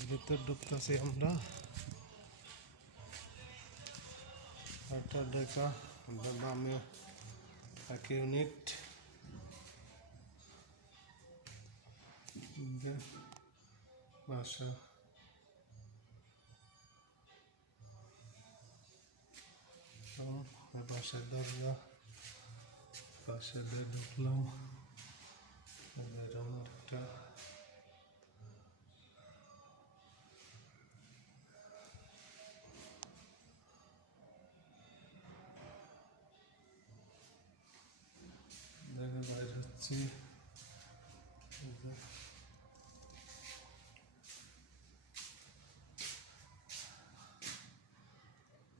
রুমের ভিতর ঢুকতেছি আমরা। 8টা ঢাকা বামে এক ইউনিট, বাসা বাসার দরজা, পাশে দিয়ে ঢুকলাম। এরকম একটা জায়গা বাইরে হচ্ছে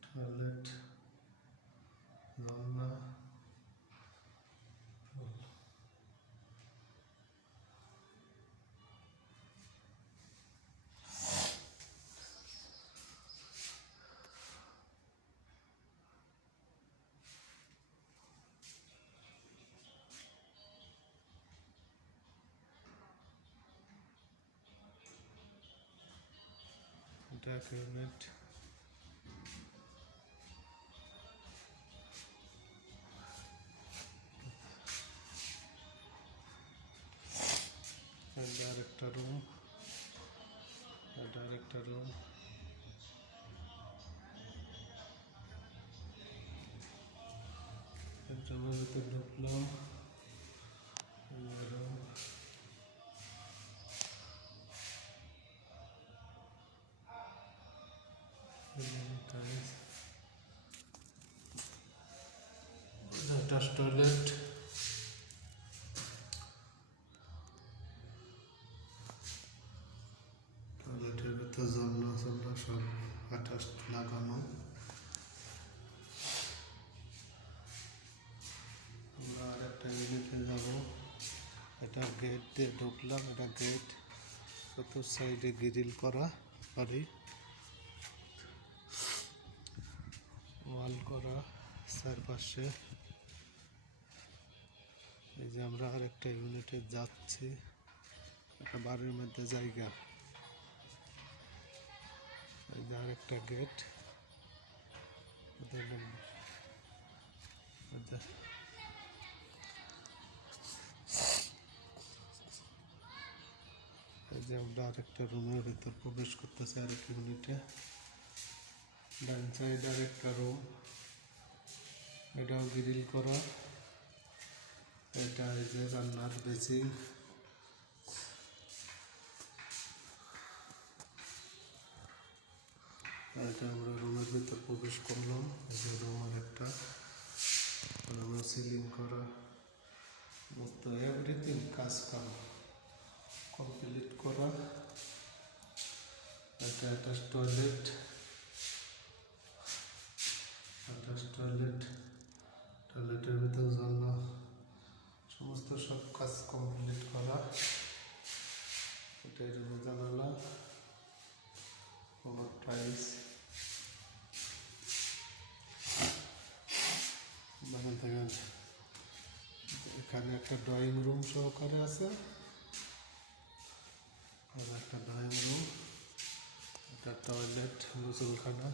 টয়লেট, রান্না, এটা এক ইউনিট। এটা আরেকটা রুম, এটা আরেকটা রুম। রুমের ভিতরে ঢুকলাম। টয়লেট, টয়লেটের ভিতরে জানলা সব অ্যাটাচ লাগানো। আমরা আর একটা ইউনিটে যাব। এটা গেট দিয়ে ঢুকলাম, এটা গেট, চতুর সাইডে গ্রিল করা, বাড়ি ওয়াল করা চারপাশে। এই যে আমরা আর একটা ইউনিটে যাচ্ছি, একটা বাড়ির মধ্যে জায়গা। এই যে আর একটা গেট, এই যে আমরা আরেকটা রুমের ভিতর প্রবেশ করতেছি, আরেক ইউনিটে। ডান সাইড আরেকটা রুম, এটাও গ্রিল করা। এটা এই যে রান্নার বেসিন। এটা আমরা রুমের ভিতর প্রবেশ করলাম। এই যে রুম আরেকটা, রুমের সিলিং করা, মতো এভরিথিং কাজ কমপ্লিট করা। এটা একটা টয়লেট, টয়লেটের ভিতর জন্য সমস্ত সব কাজ কমপ্লিট করা। এটাই রুমে জানালা, টাইলস মানে দেখেন। এখানে একটা ড্রয়িং রুম সহকারে আছে, আর একটা ড্রয়িং রুম, একটা টয়লেট, গোসলখানা।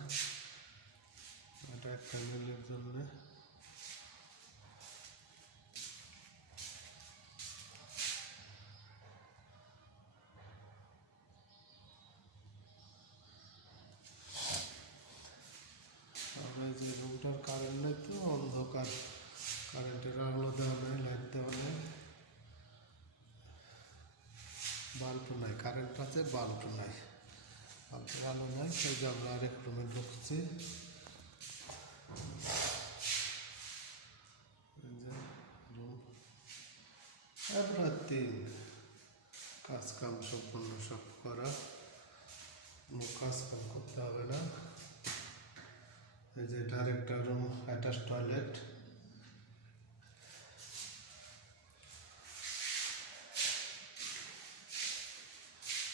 এটা এক ফ্যামিলির জন্য। আমরা যে রুমটার কারেন্ট নেই, তো অন্ধকার, কারেন্টের আলো দেওয়া নেই, লাইট দেওয়া নেই, বাল্ব নাই। কারেন্ট আছে, বাল্ব নাই, বাল্বের আলো নাই। সেই যে আমরা আরেক রুমে ঢুকছি। রুম এভরিথিং কাজ কাম সম্পূর্ণ সব করা, কাজ কাম করতে হবে না। এই যে এটা আরেকটা রুম, অ্যাটাচ টয়লেট।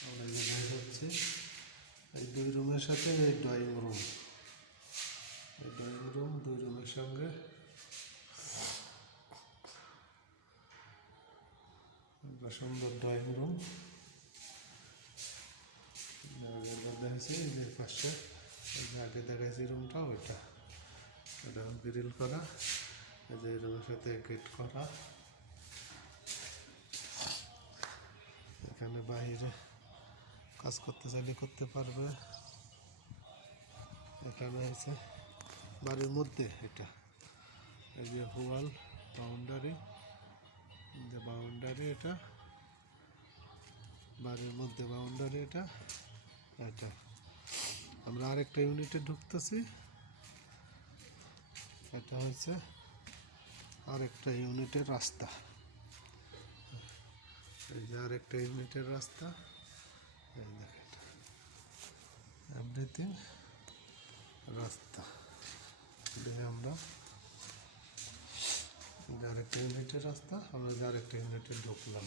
আমরা যে বাইরে হচ্ছে এই দুই রুমের সাথে এই ড্রয়িং রুম, এই ড্রয়িং রুম দুই রুমের সঙ্গে সুন্দর ড্রয়িং রুম। এর মধ্যে হয়েছে এই যে পাশে এই যে আগে দেখাইছি রুমটা ওইটা, এটা গ্রিল করা, এই যে রুমের সাথে গেট করা। এখানে বাইরে কাজ করতে চাইলে করতে পারবে। এখানে হয়েছে বাড়ির মধ্যে এটা, এই যে ওয়াল বাউন্ডারি, যে বাউন্ডারি এটা বাড়ির মধ্যে বাউন্ডারি এটা। এটা আমরা আরেকটা ইউনিটে ঢুকতেছি, এটা হচ্ছে আরেকটা ইউনিটের রাস্তা, এই যে আরেকটা ইউনিটের রাস্তা। এই দেখেন এভরিথিং রাস্তা দিয়ে আমরা আরেকটা ইউনিটের রাস্তা, আমরা আরেকটা ইউনিটে ঢুকলাম।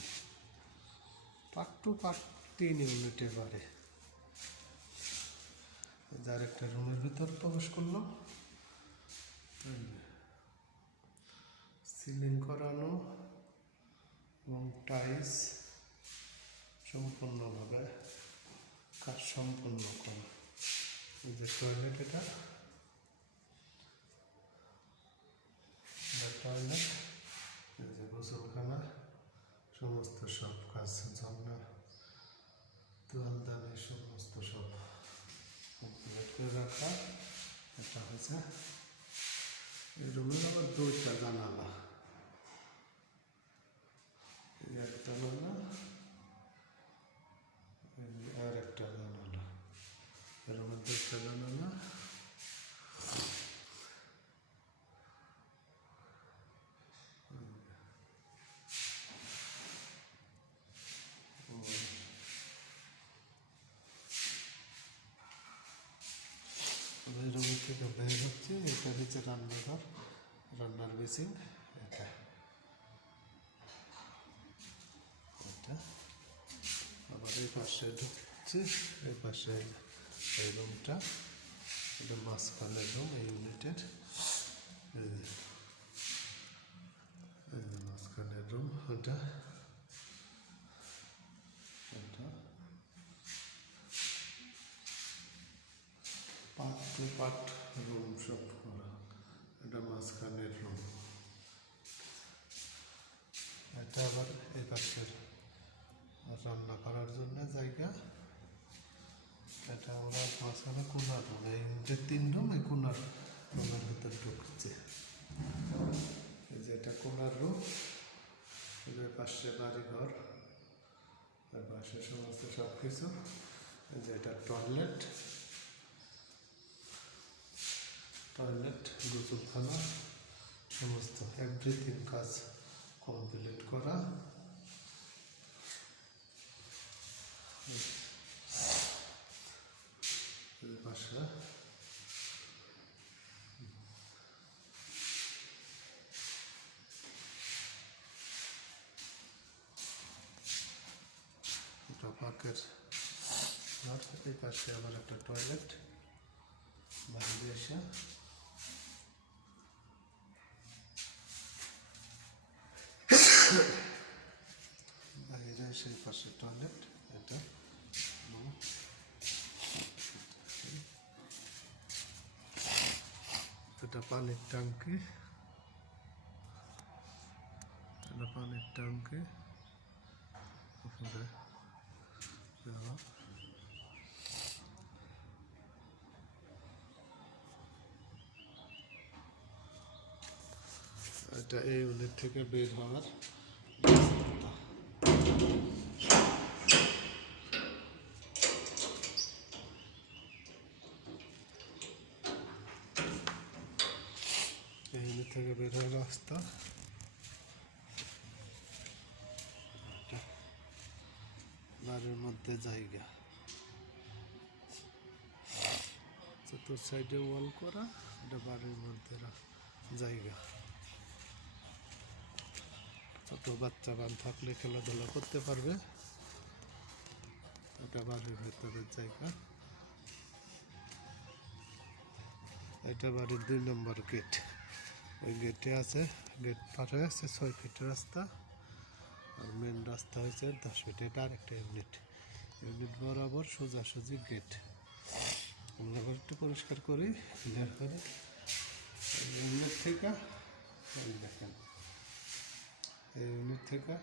পার্ট টু পার্ট 3 ইউনিটের বাড়ি। যার একটা রুমের ভিতর প্রবেশ করলাম, সিলিং করানো এবং টাইলস সম্পূর্ণভাবে কাজ সম্পন্ন করা। এই যে টয়লেট, এটা টয়লেট, এই যে গোসলখানা, সমস্ত সব কাজ, ঝর্ণা তোয়ালদানি সমস্ত সব কমপ্লিট করে রাখা। এটা হয়েছে এই রুমের আবার 2টা জানালা, এই একটা জানালা, আর একটা জানালা, রুমের 2টা জানালা। এই রুমের থেকে বের হচ্ছে, এটা হচ্ছে রান্নাঘর, রান্নার বেসিন। এটা এটা আবার এই পাশে ঢুকছে, এই পাশে এই রুমটা, এটা মাঝখানের রুম এই ইউনিটের, এই যে মাঝখানের রুম। ওটা এটা পার্ট টু পার্ট রুম সব করা, এটা মাঝখানের রুম। এটা আবার এই পাশের রান্না করার জন্য জায়গা। এটা আমরা মাঝখানে কোনার রুম, এই যে 3 রুম, এই কোনার রুমের ভিতর ঢুকছে। এই যে এটা কোনার রুম, এর পাশে বাড়িঘর, এর পাশে সমস্ত সব কিছু। এই যে এটা টয়লেট, টয়লেট গোসলখানা সমস্ত এভরিথিং কাজ কমপ্লিট করা। এর পাশে এটা পাকের ঘর, এই পাশে আবার একটা টয়লেট। বাইরে এসে বাইরে সেই পাশে টয়লেট, এটা এটা পানির ট্যাঙ্কি, এটা পানির ট্যাঙ্কি উপরে দেওয়া। এটা এই ইউনিট থেকে বের হওয়ার রাস্তা। এই ইউনিট থেকে বের হওয়ার রাস্তা। বাড়ির মধ্যে জায়গা, চতুর সাইডে ওয়াল করা, এটা বাড়ির মধ্যে জায়গা। ছোট বাচ্চা গান থাকলে খেলাধুলা করতে পারবে। এটা বাড়ির ভেতরের জায়গা। এটা বাড়ির 2 নম্বর গেট, ওই গেটে আছে, গেট পার হয়ে আছে 6 ফিট রাস্তা, আর মেন রাস্তা হয়েছে 10 ফিট। এটা আরেকটা ইউনিট, ইউনিট বরাবর সোজাসুজি গেট। আমরা এবার একটু পরিষ্কার করি, ক্লিয়ার করে। ইউনিট থেকে দেখেন, এই ইউনিট থেকে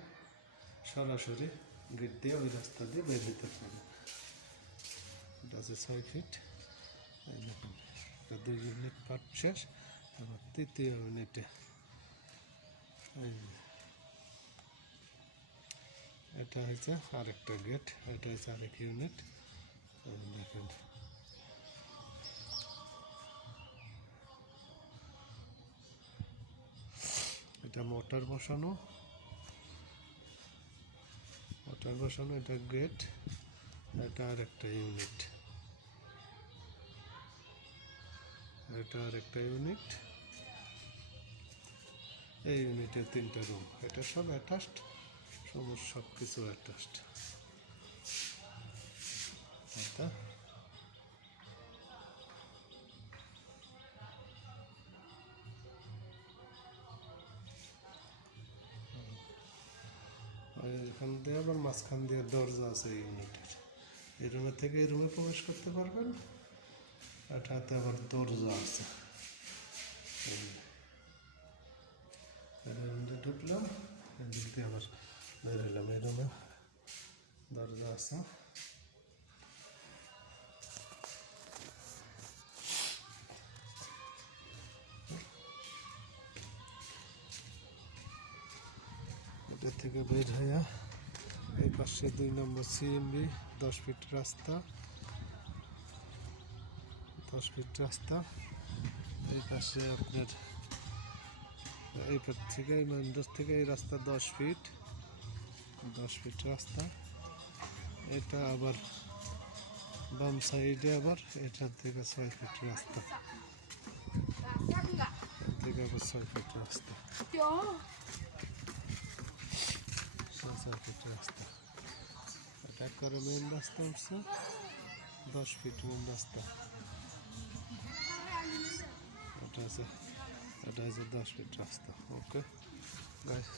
সরাসরি গেট দিয়ে ওই রাস্তা দিয়ে বের হতে পারে। এটা আছে 6 ফিট। এই দেখুন, 2 ইউনিট পার্ট শেষ। আবার 3য় ইউনিটে এটা হচ্ছে আরেকটা গেট, এটা হচ্ছে আরেক ইউনিট। দেখেন, এটা মোটর বসানো, এটা গেট, এটা আরেকটা ইউনিট, এটা আরেকটা ইউনিট। এই ইউনিটে 3টা রুম, এটা সব অ্যাটাচড, সব কিছু অ্যাটাচড। এটা এখান দিয়ে আবার মাঝখান দিয়ে দরজা আছে এই ইউনিটের। এই রুমের থেকে এই রুমে প্রবেশ করতে পারবেন। এটাতে আবার দরজা আছে। রুমে ঢুকলাম, এদিক দিয়ে আবার বের হলাম। এই রুমে দরজা আছে। এটা থেকে বের হইয়া এই পাশে 2 নম্বর সিএমবি, 10 ফিট রাস্তা, 10 ফিট রাস্তা। এই পাশে আপনার এই পাশ থেকে, এই মেইন রোড থেকে এই রাস্তা 10 ফিট, 10 ফিট রাস্তা। এটা আবার বাম সাইডে আবার এটার থেকে 6 ফিট রাস্তা, এর থেকে আবার 6 ফিট রাস্তা, 6 ফিট রাস্তা। এটা করে মেইন রাস্তা উঠছে, 10 ফিট মেইন রাস্তা। এটা আছে 10 ফিট রাস্তা। Okay guys.